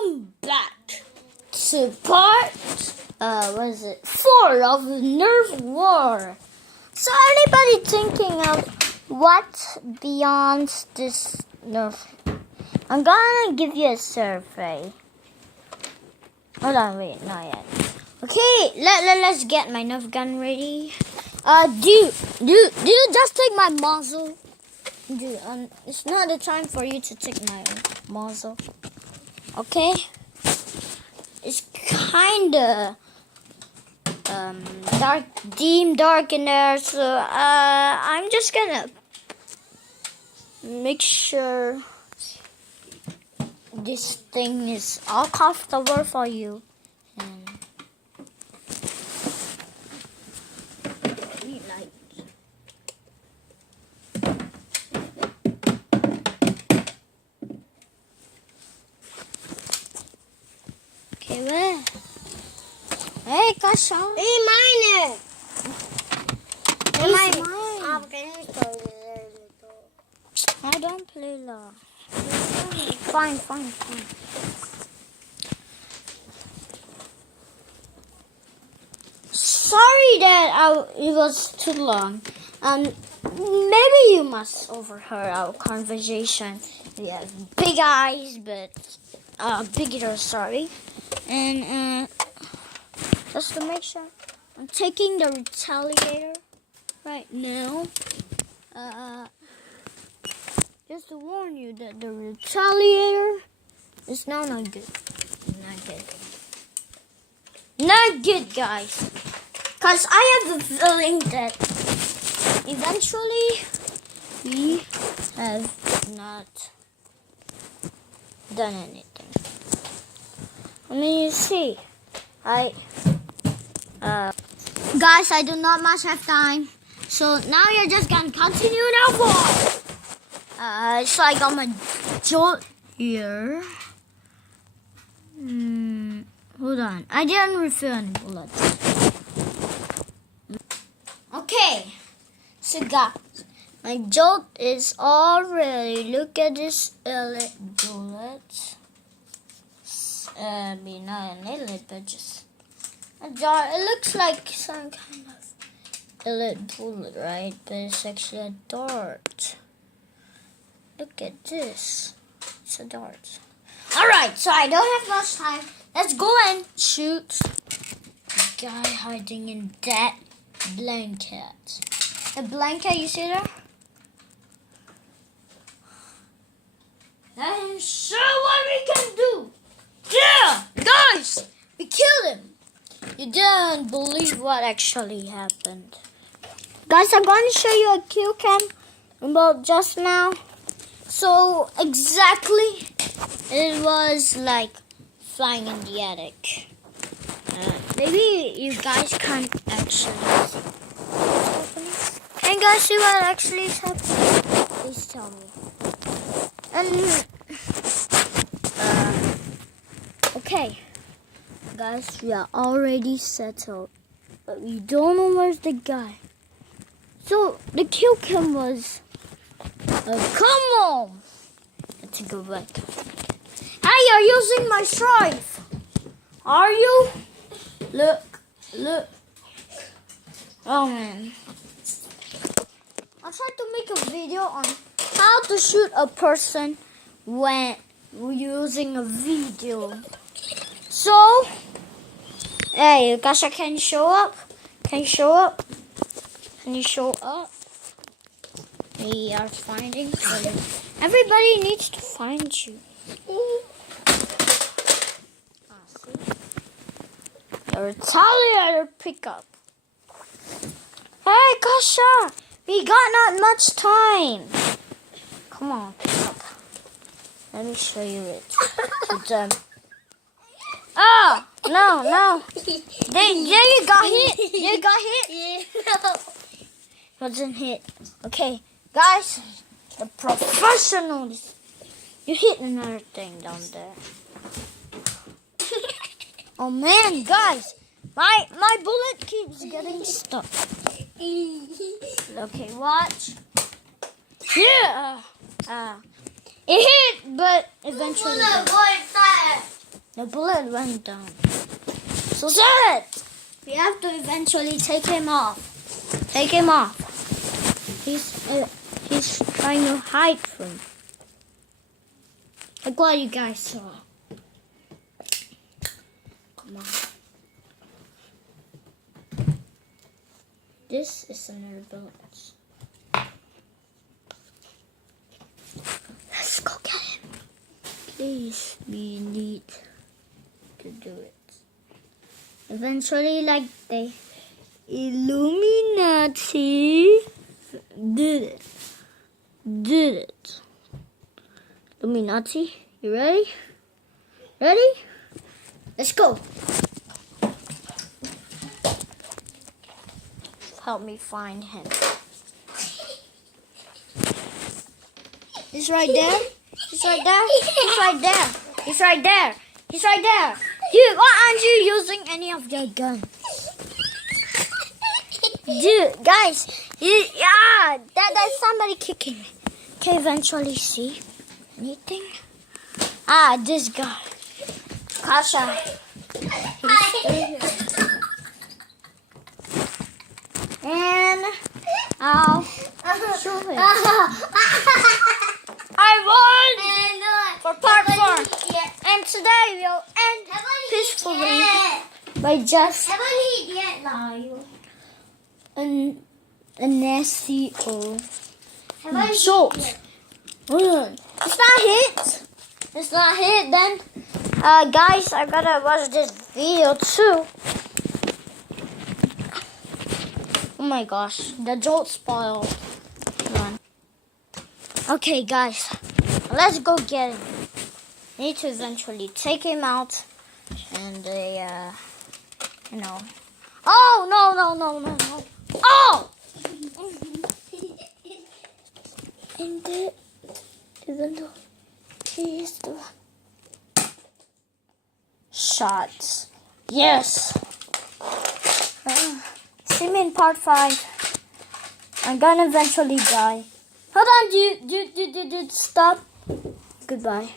Welcome back to part, 4 of Nerf War. So anybody thinking of what's beyond this Nerf? I'm gonna give you a survey. Hold on, wait, not yet. Okay, let's get my Nerf gun ready. Do you just take my muzzle? Dude, it's not the time for you to take my muzzle. Okay? It's kinda dark in there, so I'm just gonna make sure this thing is all comfortable for you. And light. Okay, where? Hey, Kasha. Hey, mine. Mine. I don't play love. Fine. Sorry that it was too long. Maybe you must overheard our conversation. We have big eyes, but big ears. Sorry, and just to make sure, I'm taking the retaliator right now. Just to warn you that the retaliator is now not good. Not good, guys. Because I have a feeling that eventually we have not done anything. I mean, you see, guys, I do not much have time. So now you're just gonna continue now war. So I got my jolt here. Hold on. I didn't refill any bullets. Okay. So guys, my jolt is all ready. Look at this elite bullet. Not an elite, but just a jar. It looks like some kind of elite bullet, right? But it's actually a dart. Look at this. It's a dart. Alright, so I don't have much time. Let's go and shoot the guy hiding in that blanket. The blanket, you see there? And show what we can do. Yeah, guys, we killed him. You didn't believe what actually happened. Guys, I'm going to show you a kill cam about just now. So exactly, it was like flying in the attic. Maybe you guys can't actually see what's happening. Can you guys see what actually is happening? Please tell me. And okay, guys, we are already settled, but we don't know where's the guy. So the kill cam was. Come on! Let's go back. Hey, you're using my strife. Are you? Look. Oh man. I tried to make a video on how to shoot a person when we're using a video. So, hey, Kasha, can you show up? Can you show up? We are finding you. Everybody needs to find you. See? The retaliator pickup. Hey, Kasha! We got not much time. Come on, pick up. Let me show you it. Oh, no. There you got hit. Yeah. Wasn't hit. Okay. Guys, the professionals. You hit another thing down there. Oh man, guys, my bullet keeps getting stuck. Okay, watch. Yeah. It hit, but eventually. The bullet went down. So sad! We have to eventually take him off. Take him off. He's trying to hide from. Like what you guys saw. Come on. This is another bullet. Let's go get him. Please, we need to do it. Eventually, like the Illuminati did it. Did it. Illuminati, you ready? Ready? Let's go. Help me find him. He's right there. He's right there. He's right there. He's right there. He's right there. Dude, why aren't you using any of your guns? Dude, guys. Yeah, there's somebody kicking me. Can you eventually see anything? Ah, this guy. Kasha. He's still here. And I'll show him. I won for part 4. And today we'll end peacefully by just a nasty shot. It's not hit. It's not hit. Then, guys, I gotta watch this video too. Oh my gosh, the jolt spoiled one. Okay, guys, let's go get him. Need to eventually take him out, and you know. Oh no! Oh! And even though he is the shots. Yes. See me in part 5. I'm gonna eventually die. Hold on, dude, stop. Goodbye.